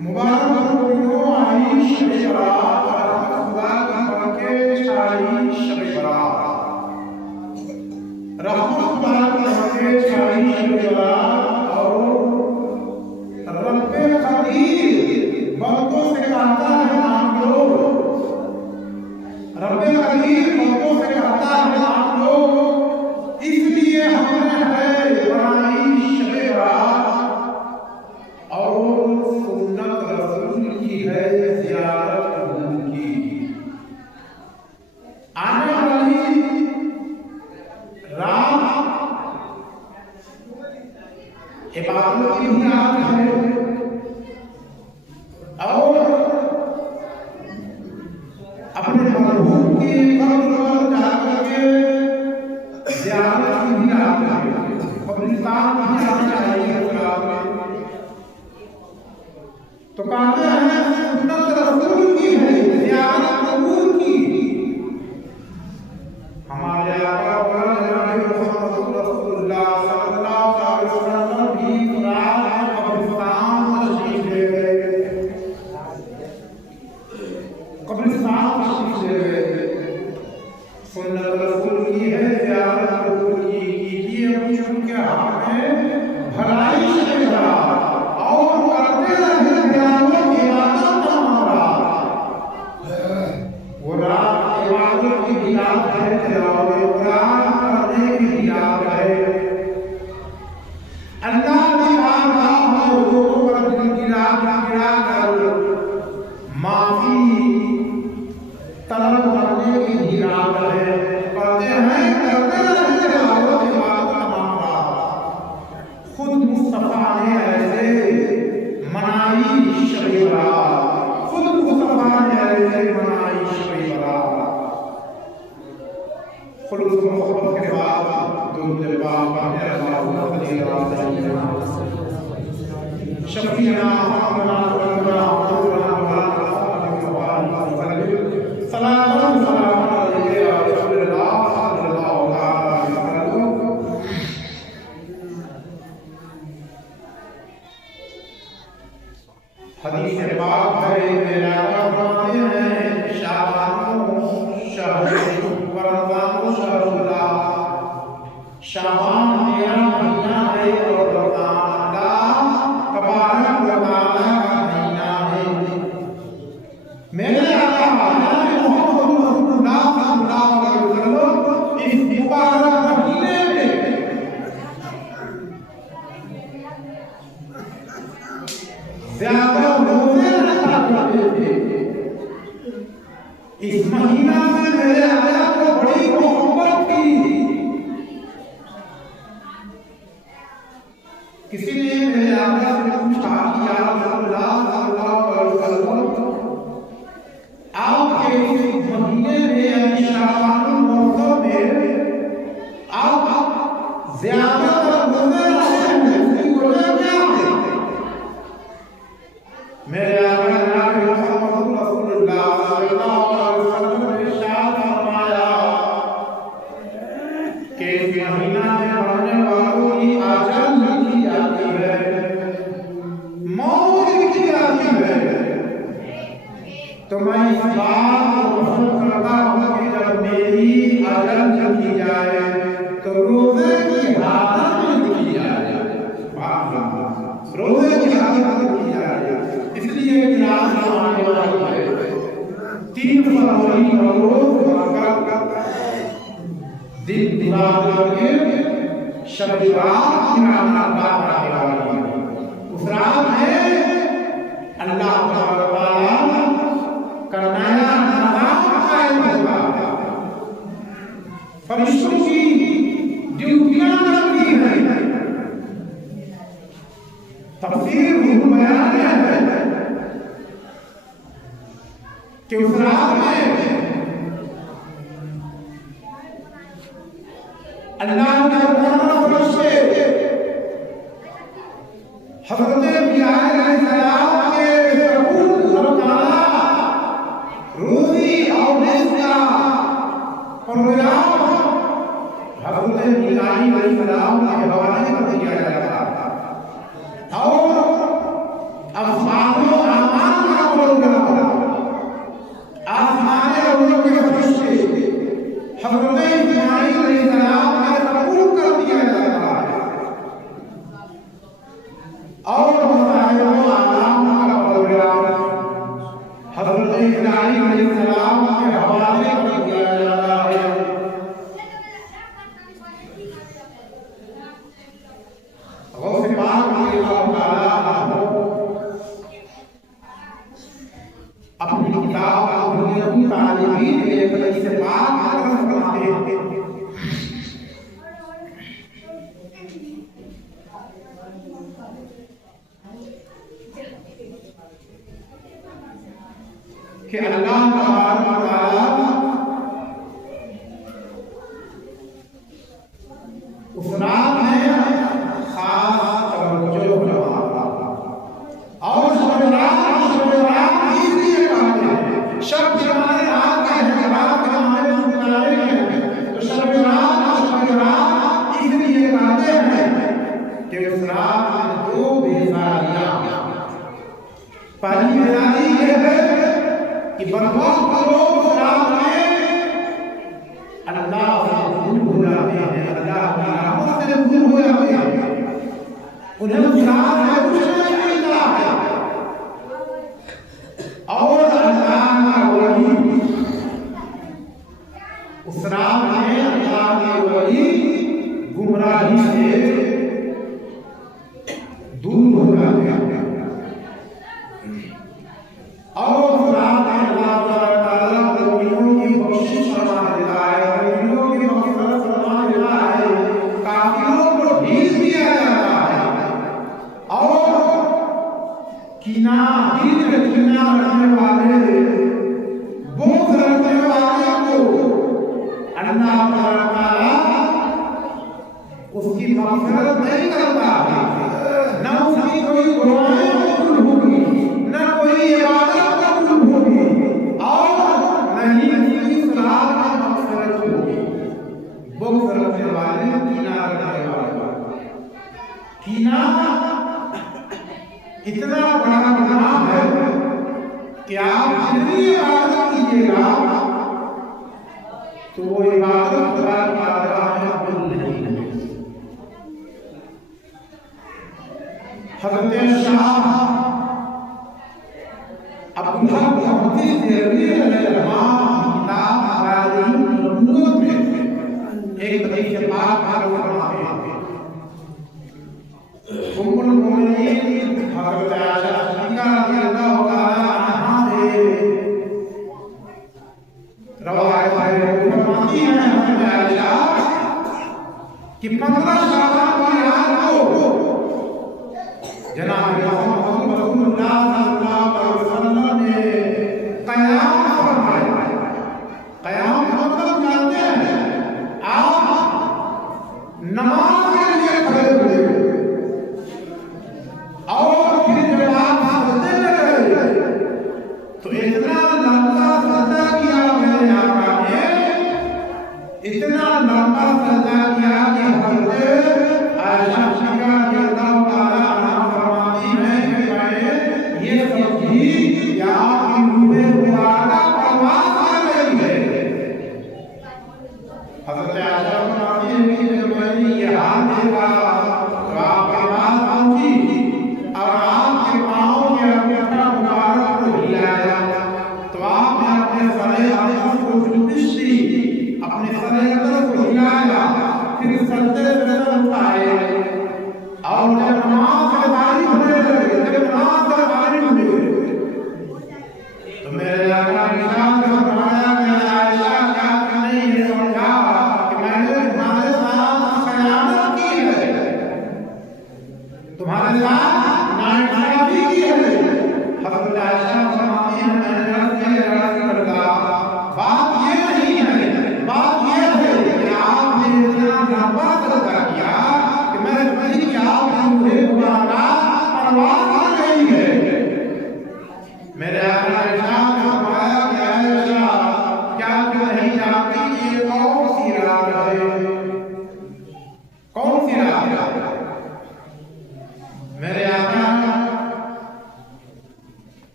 मुबारक हो आई शब बरात खुदा की बरके छाई शब बरात रहमत खुदा की बरके छाई शब बरात और रब्बे कदीर बंदों से कहता है आप लोग रब्बे कदीर बंदों से कहता है आप लोग इसलिए हमने है बनाई शब बरात और सुन्नत रसूल की है ज़ियारत उनकी आने वाली रात इबादत की भी रात है और अपने मरहूम की कब्र पर जाकर के ज़ियारत की भी रात है कब्रिस्तान भी आना चाहिए उस रात में तो कहते हैं सुन्नत रसूल की है ज़ियारत कबूल की हमारे आका जनाब मुहम्मद रसूलुल्लाह सल्लल्लाहु अलैहि वसल्लम भी रात में कब्रिस्तान तशरीफ ले गए कब्रिस्तान तशरीफ ले गए सुन्नत रसूल की है ज़ियारत कबूल की कीजिए उनके हक में भलाई से और करते रहे इस महीना में मेरे आका को बड़ी मोहब्बत थी किसी ने मेरे आका से पूछा कि या रसूलल्लाह सल्लल्लाहु अलैहि वसल्लम आपके इस महीने में यानी शाबान मौसम में आप ज़्यादातर रोज़े रखते हैं उसकी वजह क्या है मेरे आका जनाब मुहम्मद रसूलुल्लाह सल्लल्लाहु महीना में मरने वालों की अजल लिखी जाती है मौत लिखी जाती है तो मैं इस बात को पसंद करता हूँ कि जब मेरी अजल लिखी जाए तो रोज़े की हालत में लिखी जाए रोज़े की हालत में लिखी जाए इसलिए कियास आने वाली है 3 फरवरी को रोज़ दिन दिमाग करके शब बरात की रात आने वाली है उस रात में अल्लाह ताला का नया निज़ाम कायम होगा फरिश्तों की ड्यूटियां लगती हैं तफसीर बयान है कि उस रात में अल्लाह के फरिश्ते हज़रत बिलाल अलैहिस्सलाम के कबूल फरमाना रोज़ी और रिज़्क़ का प्रोग्राम हज़रत बिलाल अलैहिस्सलाम के हवाले कर दिया जाता और अफ़आल आमाल का प्रोग्राम आसमान और के फरिश्ते हज़रत इस्माईल अलैहिस्सलाम का कबूल कर दिया जाता है और आलाम का प्रोग्राम हज़रत इस्माईल अलैहिस्सलाम के हवाले कर दिया जाता है। गौसे पाक अल्लाह ताला अपनी किताब दुनियावी तालीमीन में एक से बात फरमाते हैं कि अल्लाह तबारक व तआला उस रात में खास तवज्जो फरमाता और शब रात इसलिए कहते हैं शब जमाने रात का है रात के माने सुनाए हैं तो शब रात इसलिए कहते हैं कि उस रात में दो बेजारियां पहली बेजारी ये है कि बर्बाद लोग उस रात में अल्लाह से दूर हो जाते हैं, अल्लाह की रहमत से दूर हो जाते हैं, उन्हें उस रात में कुछ नहीं मिलता है और अल्लाह का वली उस रात में अल्लाह के वली गुमराही से दूर हो जाते हैं और उस रात में अल्लाह ताला मोमिनों की बख्शिश फरमा देता है, मोमिनों की मग़फ़िरत फरमा देता है, काफिरों को ढील दिया जाता है और कीना दिल में कीना रखने वाले बुग़्ज़ रखने वाले को अल्लाह ताला उसकी मग़फ़िरत नहीं करता है, न उसकी कोई दुआएं कबूल होगी, न कोई इबादत कबूल होगी और नहीं उसकी सलाह में मग़फ़िरत होगी। बुग़्ज़ रखने वाले कीना रखने वाले कीना इतना बड़ा गुनाह है कि आप जितनी इबादत कीजिएगा तो वो इबादत खुदा की बारगाह में कबूल नहीं होगी। हज़रत शाह अब्दुल हक मुहद्दिस देलवी रहमतुल्लाह किताब अवाइल नबूवत में एक हदीस पाक फरमाते हैं उम्मुल मोमिनीन हज़रत आयशा सिद्दीक़ा रज़ियल्लाहु ताला अन्हा से रवायत है, फरमाती हैं हज़रत आयशा कि 15 शाबान की रात को जनाब मोहम्मद रसूलुल्लाह सल्लल्लाहु अलैहि वसल्लम ने क़याम फरमाया। क़याम का मतलब जानते हैं आप नमाज के लिए खड़े हुए और फिर जब आप सजदे में गए तो इतना लंबा सजदा किया मेरे आका ने, इतना लंबा सजदा किया कि हज़रत आयशा सिद्दीक़ा रज़ियल्लाहु ताला अन्हा फरमाती हैं कि मैंने ये सब भी या आपकी रूहे मुबारका परवाज़ कर रही है। हज़रत आयशा फरमाती हैं कि जब मैंने ये हाल देखा तो आपके पास पहुंची और आपके पाँव के अंगूठा मुबारक को हिलाया तो आपने अपने सरे अक़दस को जुल्फ़ दी, अपने सरे अक़दस को हिलाया, फिर सजदे से सर उठाए और जब नमाज से बारी होने लगे, जब नमाज से बारी हुई तो मेरे आका ने इरशाद फरमाया कि आयशा क्या तुमने ये समझा कि मैंने तुम्हारे साथ ख़यानत की है, तुम्हारे साथ नाइंसाफ़ी की है। हज़रत आयशा फरमाती हैं मैंने अर्ज़ किया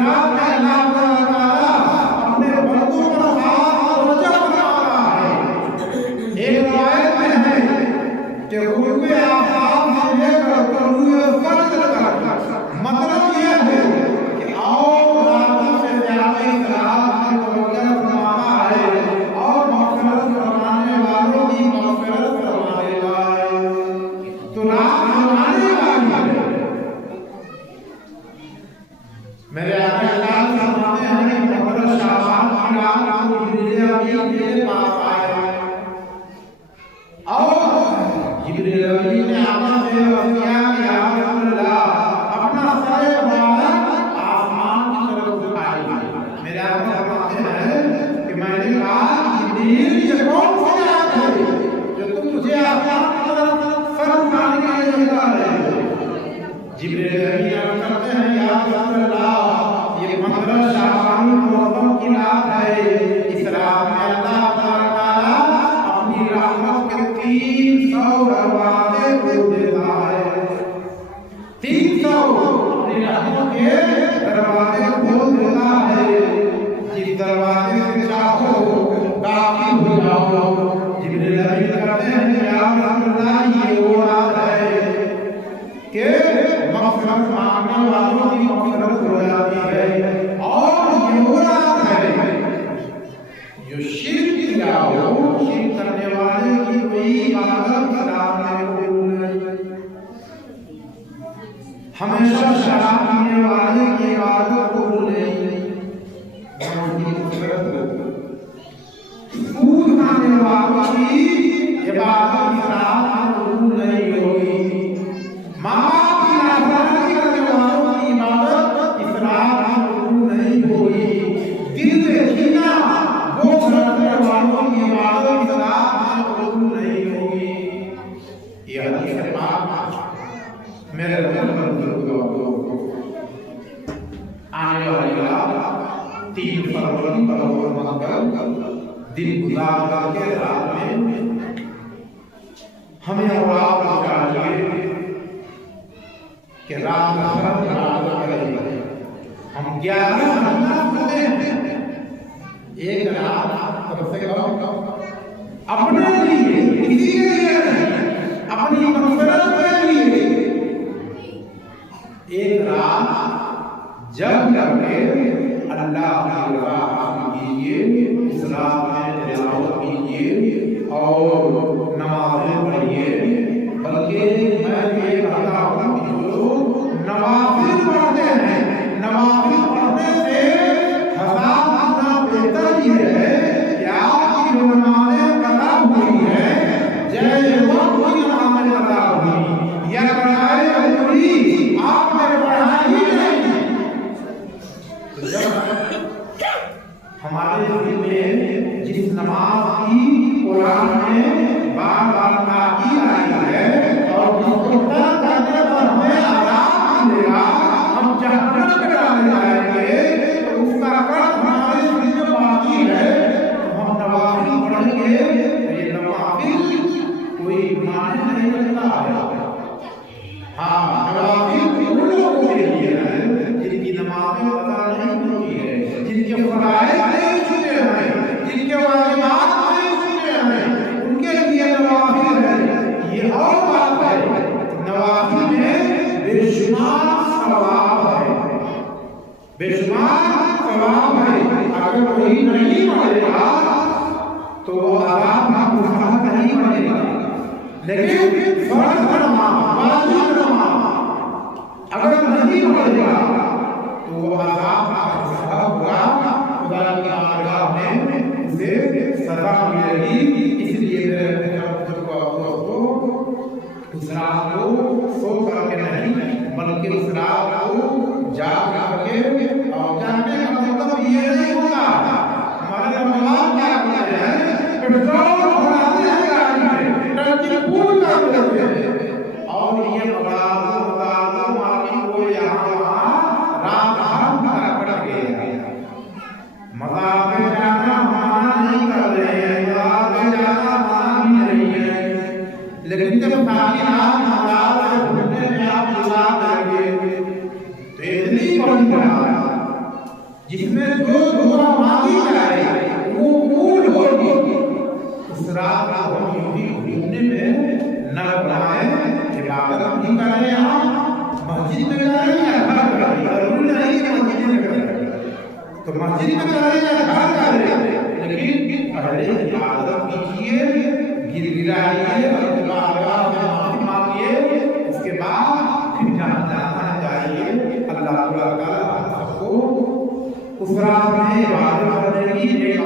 रात में अल्लाह ताला अपने बंदों पर हाथ रोजा बना रहा है। एक रिवायत में है कि गुरूबे आफताब से लेकर गुरूबे फज्र तक, मतलब ये है कि और रातों से ज्यादा इस रात में तवज्जो फरमाना है और मग़फ़िरत फरमाने वालों की मग़फ़िरत फरमा देता है। तो रात आने वाली है। मेरे आगे अल्लाह फरमाते हैं कि मतलब शाबान की रात को जिब्रील अमीन मेरे पास आए और जिब्रील अमीन ने आकर से वसिया कि या रसूलल्लाह अपना सर मुबारक आसमान की तरफ उठाई। मेरे आगे फरमाते हैं कि मैंने कहा जिब्रील ये कौन सी रात है जो तुम मुझे आसमान की तरफ सर उठाने के लिए कह रहे हो। जिब्रील अमीन कहते हैं या रसूलल्लाह ये 15 शाबान मुहर्रम की रात है। इस रात में अल्लाह ताला अपनी रहमत के 300 दरवाजे खोल देता है। 300 अपनी रहमत के दरवाजे खोल देता है। जिस दरवाजे से चाहो दाखिल हो जाओ। जिब्रील अमीन कहते हैं या रसूलल्लाह ये वो रात है कि मग़फ़िरत मांगने वालों की मग़फ़िरत हो जाती है और ये वो रात है जो शिर्क किया हो, शिर्क करने वाले की कोई इबादत करार में कबूल नहीं। हमेशा शराब पीने वाले की इबादत कबूल नहीं। दूध खाने वालों की इबादत इस रात में कबूल नहीं होगी। माँ की नाफरमानी करने वालों की इबादत इस रात में कबूल नहीं होगी। दिल में कीना बोझ रखने वालों की इबादत इस रात में कबूल नहीं होगी। ये हदीस पाक मेरे आने वाली रात 3 फरवरी दिन गुजार करके रात में हमें और आप चाहिए कि रात करेंगे। हम 11 महीना करते हैं। एक रात कम से कम अपने लिए, किसी के लिए नहीं, अपनी मग़फ़िरत के लिए एक रात जग करके अल्लाह की रज़ा हासिल कीजिए। उस रात में तिलावत कीजिए और नमाज़ें पढ़िए। बल्कि मैं ये कहता हूँ कि जो नवाफिल पढ़ते हैं, नवाफिल पढ़ने से 1000 गुना बेहतर ये है कि आपकी जो नमाज़ें कज़ा हुई है, जैसे वक्त की नमाज़ें कज़ा हुई या पढ़ाई अधूरी आपने पढ़ाई ही नहीं। तो जब हमारे दिल में जिस नमाज की कुरान में बार-बार ताकीद आई है और जिसको तर्क करने पर हमें आराम मिलेगा, हम जहन्नम में डाले जाएंगे, तो उसका कर्ज हमारे दिल में बाकी है। तो हम नवाफिल पढ़ेंगे तो ये नवाफिल कोई माने नहीं रखता है। हाँ, नवाफिल उन लोगों के लिए है जिनकी नमाज़ें पता नहीं होती है, जिनके फराइज़ नहीं छूटे हैं, जिनके वाजिबात नहीं छूटे हैं, उनके लिए नवाफिल है। ये और बात है, नवाफिल में बेशुमार सवाब है, बेशुमार सवाब है। अगर कोई नहीं पढ़ेगा तो वो आज़ाद का गुनाह नहीं बनेगा। लेकिन फर्ज़ नमाज़, वाजिब नमाज़ अगर नहीं पढ़ेगा तो वो आज़ाद का गुनाह होगा। खुदा की बारगाह में उसे सज़ा मिलेगी। इसलिए मेरे उस रात को सो करके नहीं, बल्कि उस रात को जाग करके, और जागने का मतलब ये नहीं होता हमारे नौजवान क्या करते हैं, पेट्रोल भराते हैं गाड़ी में, टंकी फुल कर देते हैं और ये बता दो मालिक को यहाँ वहाँ रात भर कट गया। मज़ाक में जाना मना नहीं कर रहे हैं, मज़ाक में जाना मना भी नहीं है, लेकिन जब सारी रात मज़ाक में घूमने में आप गुजार करेंगे मस्जिद में चले या घर चले, लेकिन पहले इबादत कीजिए, गिड़गिड़ाइए, अल्लाह में माफी मांगिए, उसके बाद फिर जहाँ जाना चाहिए। अल्लाह ताला सबको उस रात में इबादत करने की एक